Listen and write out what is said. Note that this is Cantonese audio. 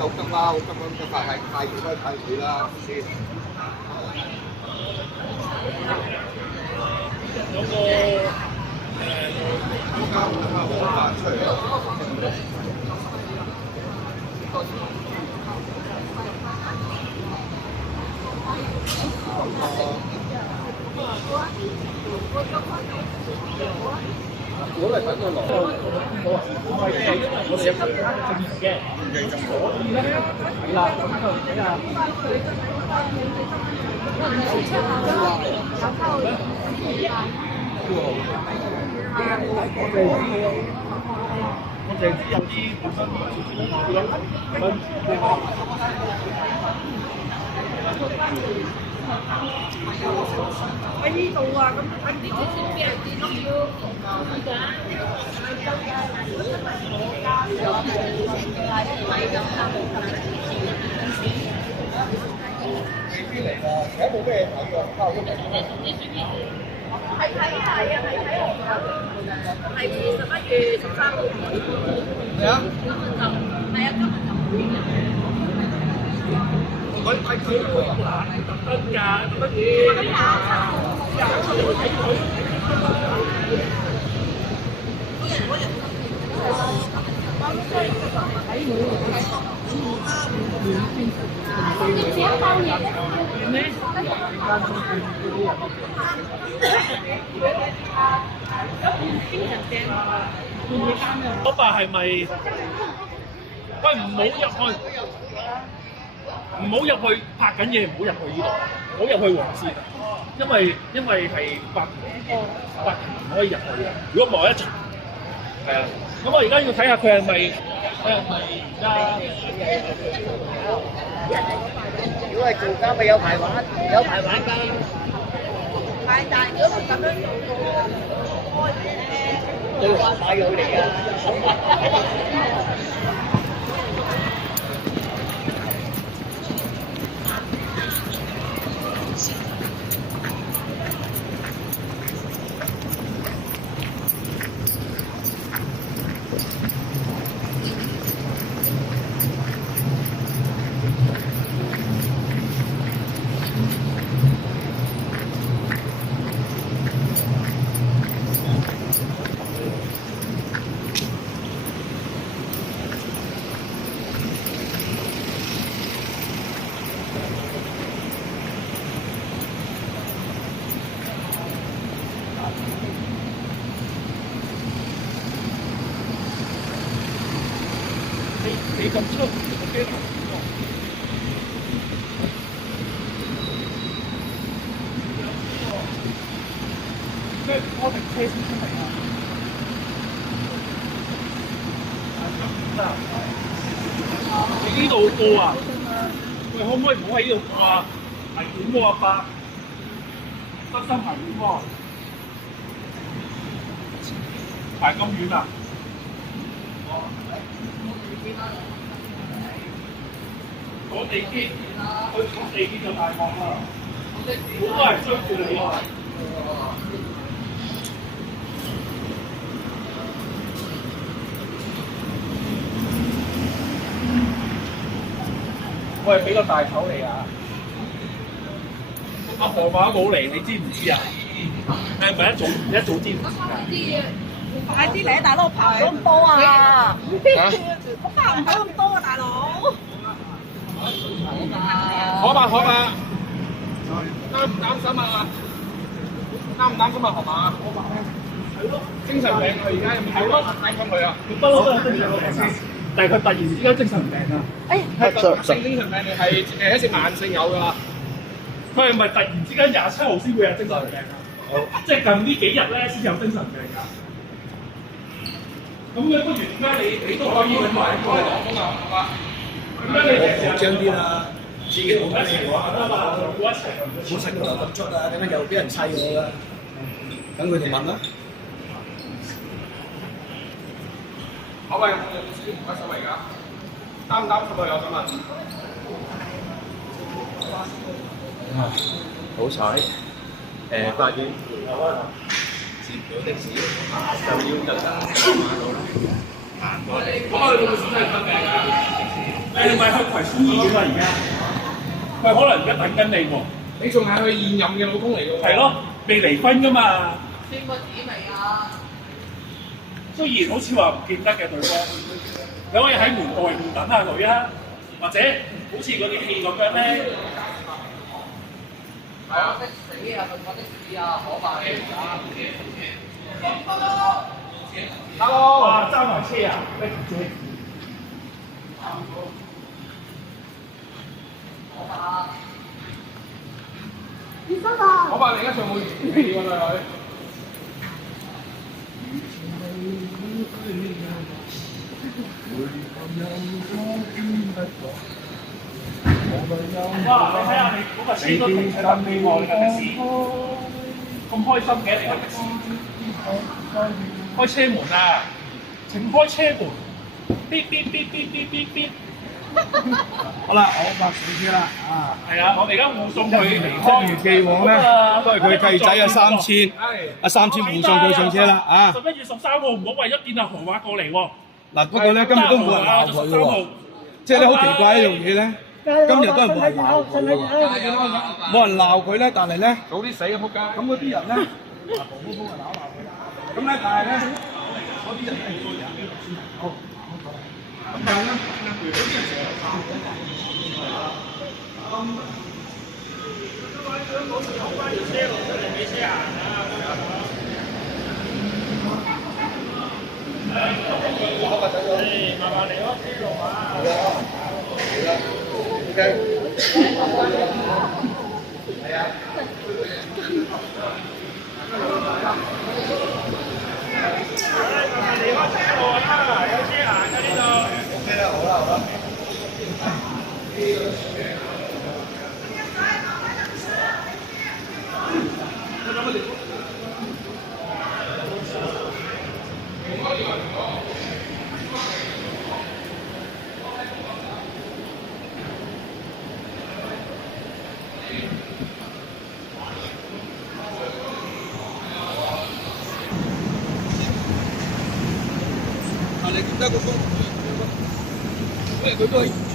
好急啦，好急咁嘅太熱都係太熱啦，先。有個好難出嚟啊！如果嚟等佢來，我係嘅，因為我哋有其他嘅證嘅，所以咧係啦，咁就睇下。我淨知有啲本身喺呢度啊，咁喺呢度先俾人見到要。未必嚟㗎，而家冇咩睇㗎，靠咗係睇啊，係啊，係睇係11月13號。咩啊？係啊，今日就會嘅。我睇佢喎。真㗎，乜嘢？嗰個係咪？喂，唔好入去，唔好入去拍緊嘢，唔好入去呢度，唔好入去黃線，因為係法庭唔可以入去嘅。如果冇一層，係啊。咁我而家要睇下佢係咪而家。如果係做家咪有排玩，有排玩㗎。係，但係如果佢咁樣做開咧，最玩買佢嚟㗎。你咁出機場即係我停車先出嚟啊！你呢度過啊？喂，可唔可以唔好喺呢度過啊？危險喎，阿伯，得心危險喎，排咁遠啊！坐地鐵，去坐地鐵就大鑊啦！好多人追住你喎。我係俾個大頭你啊！阿河馬冇嚟，你知唔知啊？係咪一早知唔知啊？快啲嚟啊，大佬！拍咗咁多啊！我拍唔到咁多啊，大佬！可嘛？擔唔擔心啊？擔唔擔心啊？河馬？係咯，精神病啊！而家有冇睇咯？擔心佢啊？不嬲都係精神病。但係佢突然之間精神病啊！係急性精神病定係一直慢性有㗎？佢係咪突然之間27號先會有精神病啊？即係近呢幾日咧先有精神病㗎。咁咧，不如點解你都可以揾埋過嚟講啊？係嘛？點解你緊張啲啦，自己冇乜嘢玩啊嘛，我一齊冇食到咁足啊，等陣又俾人砌我啦。等佢哋問啦。好喂，唔該手嚟㗎，擔唔擔心啊？有想問。好彩，法院接到的士，就要特登過馬路啦，行過嚟。咁啊，你會唔會真係得病㗎？你係咪去葵涌醫院啊？而家佢可能而家等緊你喎。你仲係佢現任嘅老公嚟㗎喎？係咯，未離婚㗎嘛。簽個紙未啊？雖然好似話唔見得嘅對方，你可以喺門外面等下佢啊，或者好似嗰啲戲咁樣咧。我的死啊！我的士啊！可怕嘅Hello， 哇！揸埋車啊！咩車？醫生啊！我話你而家上冇氣喎，女。哇！你睇下你嗰個車都停喺度未喎，你架的士咁開心嘅，你架的士開車門啊！請開車門，嗶嗶嗶嗶嗶嗶嗶。好啦，我搭上車啦，啊！係啊，我哋而家護送佢離開。一如既往咧，都係佢契仔啊3000，3000護送佢上車啦，啊！11月13號唔好為咗見阿何華過嚟喎。嗱，不過咧今日都冇人鬧佢喎，即係咧好奇怪一樣嘢咧，今日都係冇人鬧佢喎，冇人鬧佢咧，但係咧早啲死啊仆街！咁嗰啲人咧，嗱婆婆啊鬧佢，咁咧但係咧嗰啲人係做人嘅先好，咁但係咧嗰啲人成日鬧佢。慢慢嚟咯，車路啊！係啊，OK。係啊。慢慢嚟咯，車路啊！有車行㗎呢度。OK 啦，好啦，好啦。你點解個風？因為佢都係。